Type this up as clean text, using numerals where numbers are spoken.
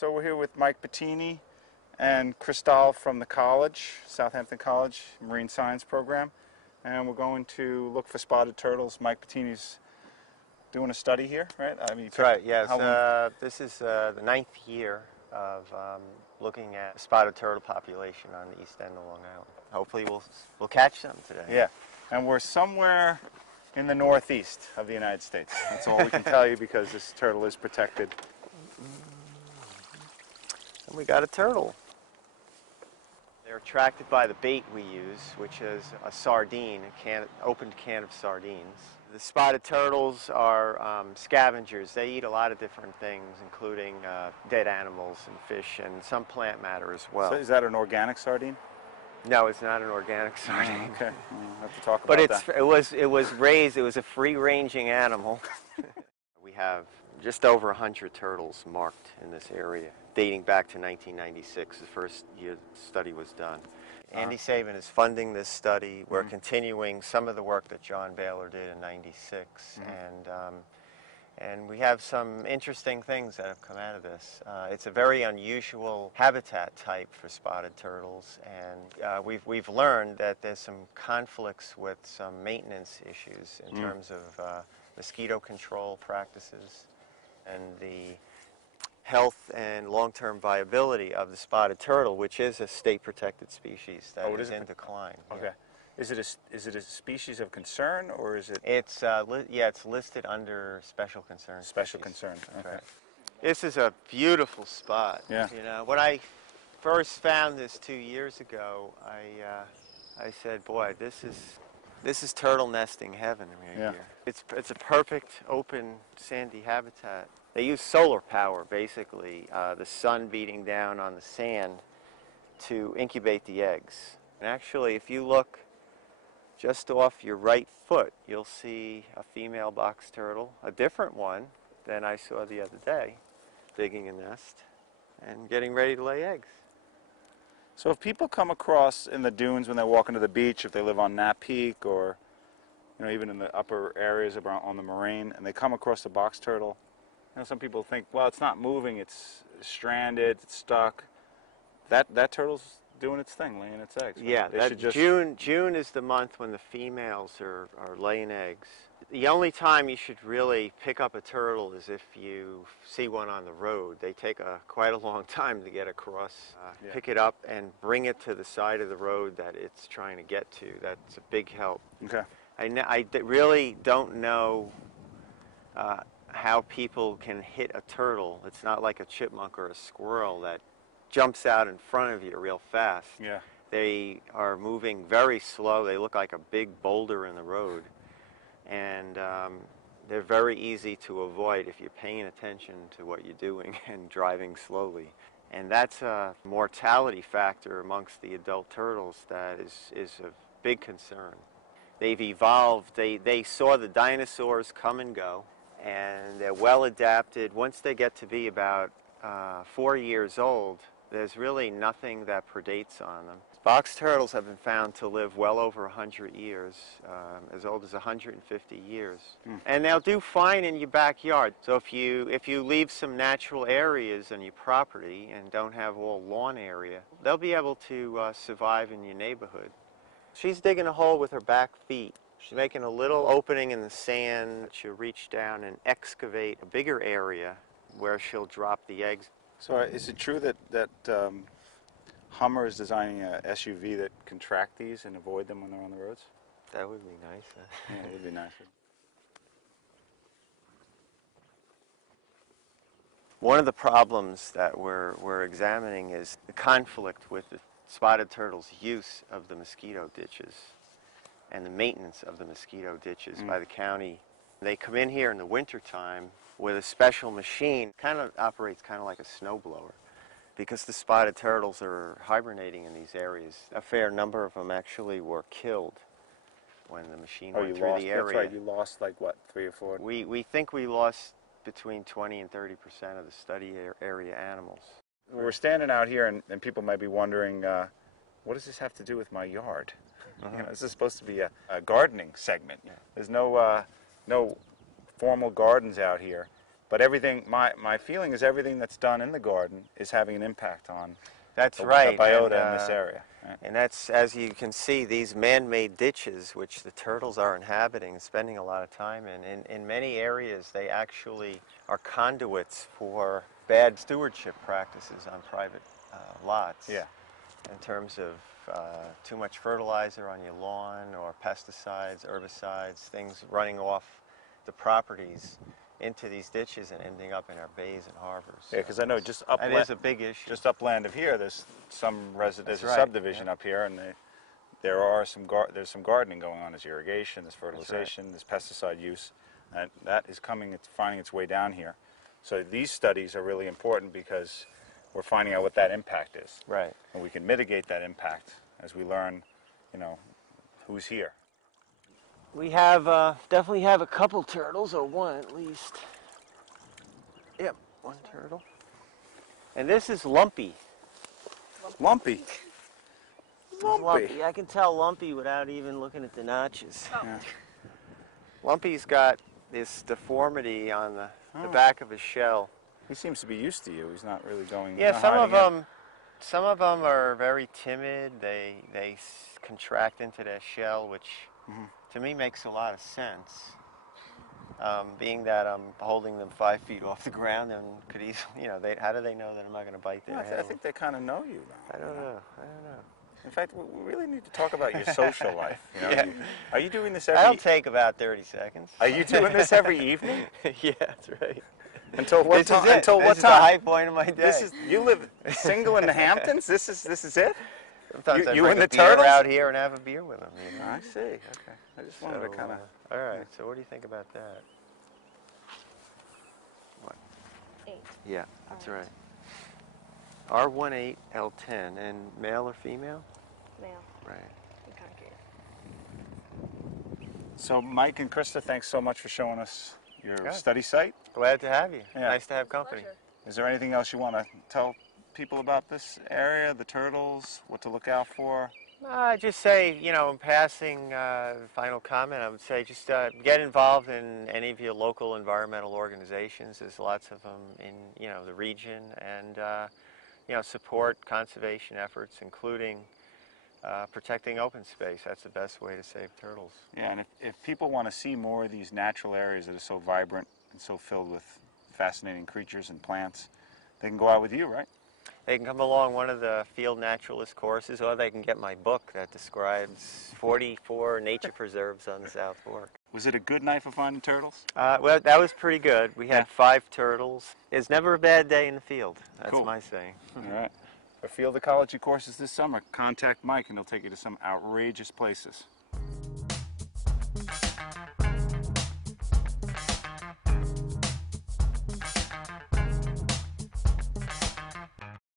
So we're here with Mike Bettini and Cristal from the college, Southampton College Marine Science Program, and we're going to look for spotted turtles. Mike Bettini's doing a study here, right? I mean, that's right, yes. This is the 9th year of looking at spotted turtle population on the east end of Long Island. Hopefully we'll catch them today. Yeah, and we're somewhere in the northeast of the United States. That's all we can tell you because this turtle is protected. And we got a turtle. They're attracted by the bait we use, which is a sardine, opened can of sardines. The spotted turtles are scavengers. They eat a lot of different things, including dead animals and fish and some plant matter as well. So is that an organic sardine? No, it's not an organic sardine. Okay, we'll have to talk about that. But it was raised. It was a free-ranging animal. We have just over 100 turtles marked in this area, dating back to 1996, the first year the study was done. Andy Sabin is funding this study. We're continuing some of the work that John Baylor did in '96, and we have some interesting things that have come out of this. It's a very unusual habitat type for spotted turtles, and we've learned that there's some conflicts with some maintenance issues in terms of mosquito control practices and the health and long-term viability of the spotted turtle, which is a state-protected species that is in decline. Okay. Yeah. Is it a species of concern, or is it? It's it's listed under special concern. Special concern. Okay. Right. This is a beautiful spot. Yeah. You know, when I first found this 2 years ago, I said, boy, this is turtle nesting heaven right here. It's a perfect open sandy habitat. They use solar power, basically, the sun beating down on the sand to incubate the eggs. And actually, if you look just off your right foot, you'll see a female box turtle, a different one than I saw the other day, digging a nest and getting ready to lay eggs. So if people come across in the dunes when they're walking to the beach, if they live on Nap Peak or even in the upper areas on the Moraine, and they come across the box turtle, some people think, well, it's not moving, it's stranded, it's stuck. That turtle's doing its thing, laying its eggs. Right? Yeah, June is the month when the females are laying eggs. The only time you should really pick up a turtle is if you see one on the road. They take quite a long time to get across. Pick it up and bring it to the side of the road that it's trying to get to. That's a big help. Okay. I really don't know how people can hit a turtle. It's not like a chipmunk or a squirrel that jumps out in front of you real fast. Yeah. They are moving very slow. They look like a big boulder in the road. And they're very easy to avoid if you're paying attention to what you're doing and driving slowly. And that's a mortality factor amongst the adult turtles that is a big concern. They've evolved. They saw the dinosaurs come and go, and they're well adapted. Once they get to be about 4 years old, there's really nothing that predates on them. Box turtles have been found to live well over 100 years, as old as 150 years. And they'll do fine in your backyard. So if you leave some natural areas on your property and don't have all lawn area, they'll be able to survive in your neighborhood. She's digging a hole with her back feet. She's making a little opening in the sand. She'll reach down and excavate a bigger area where she'll drop the eggs. So is it true that Hummer is designing a SUV that can track these and avoid them when they're on the roads? That would be nice. Yeah, it would be nice. One of the problems that we're examining is the conflict with the spotted turtle's use of the mosquito ditches and the maintenance of the mosquito ditches by the county. They come in here in the wintertime with a special machine, operates kind of like a snowblower, because the spotted turtles are hibernating in these areas. A fair number of them actually were killed when the machine went through the area. That's right, you lost like what, 3 or 4? We think we lost between 20 and 30% of the study area animals. We're standing out here, and people might be wondering, what does this have to do with my yard? This is supposed to be a gardening segment. There's no formal gardens out here. But everything, my feeling is everything that's done in the garden is having an impact on That's right. the biota in this area. Right? And that's, as you can see, these man-made ditches, which the turtles are inhabiting and spending a lot of time in many areas, they actually are conduits for bad stewardship practices on private lots. Yeah. In terms of too much fertilizer on your lawn, or pesticides, herbicides, things running off the properties into these ditches and ending up in our bays and harbors. Yeah, because I know just upland, that is a big issue. just upland of here, there's there's a right. subdivision up here, and there's some gardening going on. There's irrigation, there's fertilization, there's pesticide use, and that is it's finding its way down here. So these studies are really important because we're finding out what that impact is. Right. And we can mitigate that impact as we learn, who's here. We have definitely have a couple turtles, or one at least. Yep, one turtle. And this is Lumpy. Lumpy. Lumpy. I can tell Lumpy without even looking at the notches. Oh. Yeah. Lumpy's got this deformity on the back of his shell. He seems to be used to you. He's not really going. Yeah, not some of hiding in. them. Some of them are very timid. They contract into their shell, which to me makes a lot of sense. Being that I'm holding them 5 feet off the ground, and could easily, how do they know that I'm not going to bite their head? I think they kind of know you now. I don't know. In fact, we really need to talk about your social life. Yeah. Are you doing this That'll every? take about 30 seconds. Are you doing this every evening? Yeah, that's right. Until what This time? is it. Until This what is time? the high point of my day. You live single in the Hamptons. This is it. Sometimes I you bring and a the beer turtles? out here and have a beer with them. I see. Okay. I just wanted to kind of. All right. So what do you think about that? What? 8. Yeah, that's right. R18, L10, and male or female? Male. Right. And concrete. So Mike and Krista, thanks so much for showing us your Good. study site. Glad to have you. Yeah. Nice to have company. Pleasure. Is there anything else you want to tell people about this area, the turtles, what to look out for? Just say, in passing, final comment, I would say just get involved in any of your local environmental organizations. There's lots of them in, the region, and, support conservation efforts, including protecting open space. That's the best way to save turtles. Yeah, and if people want to see more of these natural areas that are so vibrant and so filled with fascinating creatures and plants, they can go out with you, right? They can come along one of the field naturalist courses, or they can get my book that describes 44 nature preserves on the South Fork. Was it a good night for finding turtles? Well, that was pretty good. We had Yeah. 5 turtles. There's never a bad day in the field. That's Cool. my saying. All right. For field ecology courses this summer, contact Mike and he'll take you to some outrageous places.